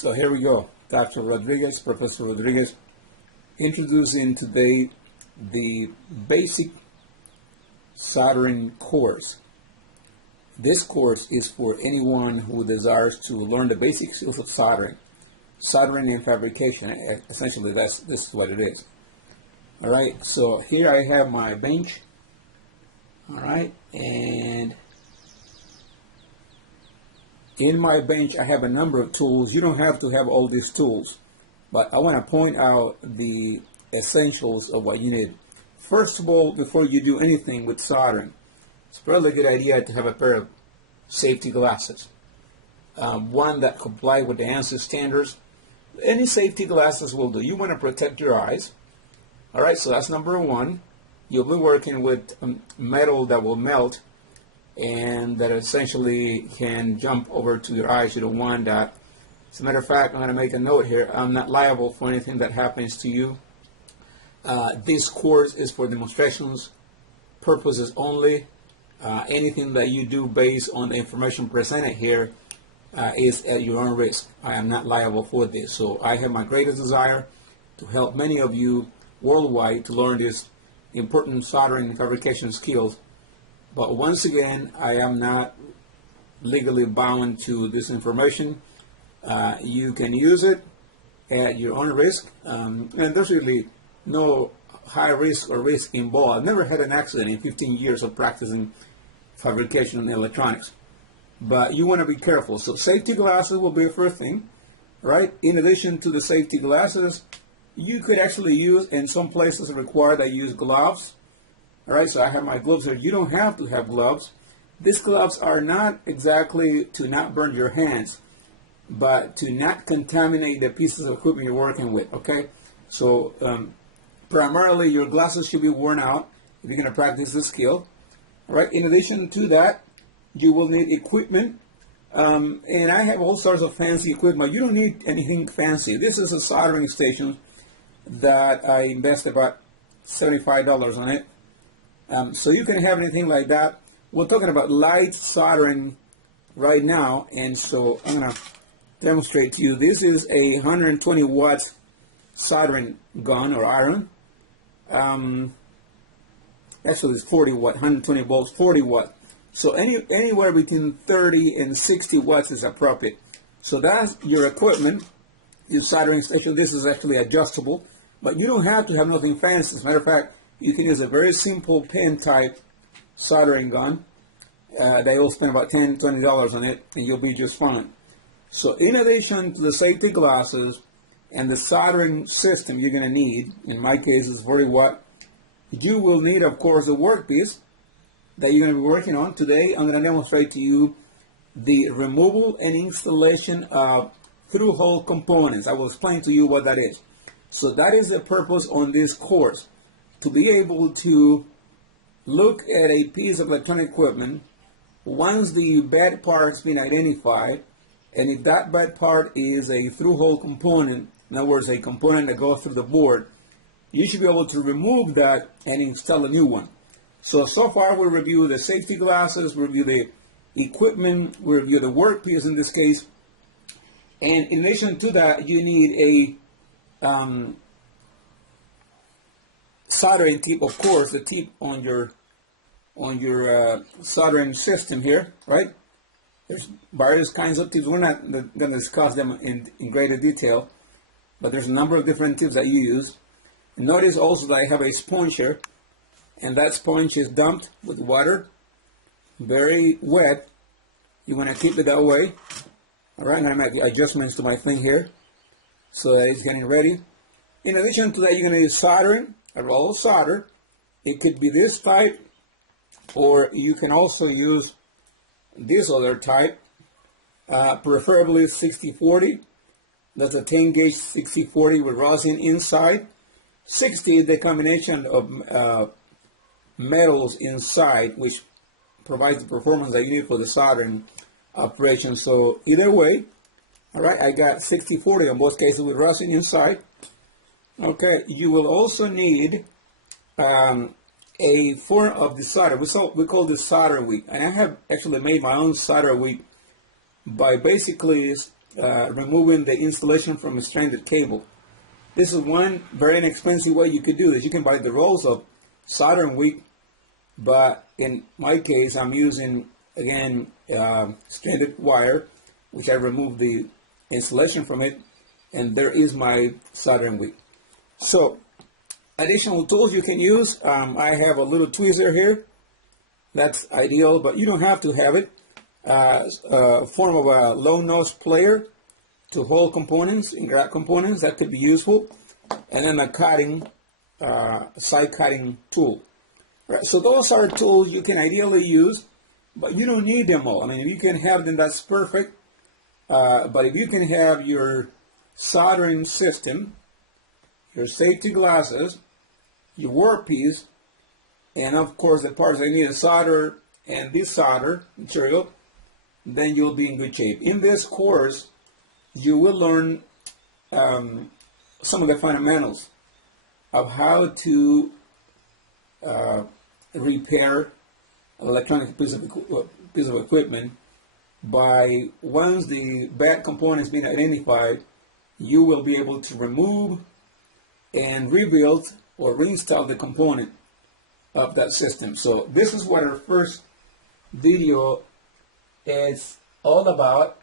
So here we go. Dr. Rodriguez, Professor Rodriguez, introducing today the basic soldering course. This course is for anyone who desires to learn the basic skills of soldering. Soldering and fabrication, essentially this is what it is. All right, so here I have my bench. All right, and in my bench I have a number of tools. You don't have to have all these tools, but I want to point out the essentials of what you need. First of all, before you do anything with soldering, it's probably a good idea to have a pair of safety glasses. One that comply with the ANSI standards. Any safety glasses will do. You want to protect your eyes. All right, so that's number one. You'll be working with metal that will melt and that essentially can jump over to your eyes. You don't want that. As a matter of fact, I'm going to make a note here. I'm not liable for anything that happens to you. This course is for demonstrations purposes only. Anything that you do based on the information presented here is at your own risk. I am not liable for this. So I have my greatest desire to help many of you worldwide to learn these important soldering and fabrication skills. But once again, I am not legally bound to this information. You can use it at your own risk, and there's really no high risk or risk involved. I've never had an accident in 15 years of practicing fabrication and electronics. But you want to be careful. So safety glasses will be the first thing, right? In addition to the safety glasses, you could actually use, in some places require that you use gloves. All right, so I have my gloves here. You don't have to have gloves. These gloves are not exactly to not burn your hands, but to not contaminate the pieces of equipment you're working with, okay? So primarily your glasses should be worn out if you're going to practice the skill. All right, in addition to that, you will need equipment. And I have all sorts of fancy equipment. You don't need anything fancy. This is a soldering station that I invest about $75 on it. So you can have anything like that. We're talking about light soldering right now, and so I'm going to demonstrate to you. This is a 120 watt soldering gun or iron. Actually, it's 40 watt, 120 volts, 40 watt. So anywhere between 30 and 60 watts is appropriate. So that's your equipment, your soldering station. This is actually adjustable, but you don't have to have nothing fancy. As a matter of fact, you can use a very simple pen type soldering gun. They will spend about $10, $20 on it, and you'll be just fine. So in addition to the safety glasses and the soldering system you're going to need, in my case it's 40 watt, you will need, of course, a workpiece that you're going to be working on. Today I'm going to demonstrate to you the removal and installation of through-hole components. I will explain to you what that is. So that is the purpose on this course, to be able to look at a piece of electronic equipment once the bad part has been identified, and if that bad part is a through-hole component, in other words, a component that goes through the board, you should be able to remove that and install a new one. So far we'll review the safety glasses, we'll review the equipment, we'll review the workpiece in this case, and in addition to that, you need a soldering tip, of course, the tip on your soldering system here, right? There's various kinds of tips. We're not going to discuss them in greater detail, but there's a number of different tips that you use. And notice also that I have a sponge here, and that sponge is dumped with water, very wet. You want to keep it that way. All right, I'm going to make adjustments to my thing here so that it's getting ready. In addition to that, you're going to use soldering, a roll of solder. It could be this type, or you can also use this other type, preferably 60-40. That's a 10 gauge 60-40 with rosin inside. 60 is the combination of metals inside, which provides the performance that you need for the soldering operation. So either way, all right, I got 60-40 on both cases with rosin inside. Okay, you will also need a form of the solder. We call this solder wick, and I have actually made my own solder wick by basically removing the insulation from a stranded cable. This is one very inexpensive way you could do this. You can buy the rolls of soldering wick, but in my case, I'm using, again, stranded wire, which I removed the insulation from it, and there is my soldering wick. So, additional tools you can use. I have a little tweezer here. That's ideal, but you don't have to have it. A form of a low nose player to hold components, indirect components, that could be useful. And then a cutting, side cutting tool. Right, so those are tools you can ideally use, but you don't need them all. I mean, if you can have them, that's perfect. But if you can have your soldering system, your safety glasses, your workpiece, and of course the parts I need a solder and this solder material, then you'll be in good shape. In this course, you will learn some of the fundamentals of how to repair an electronic piece of equipment. By once the bad component has been identified, you will be able to remove and rebuild or reinstall the component of that system. So this is what our first video is all about.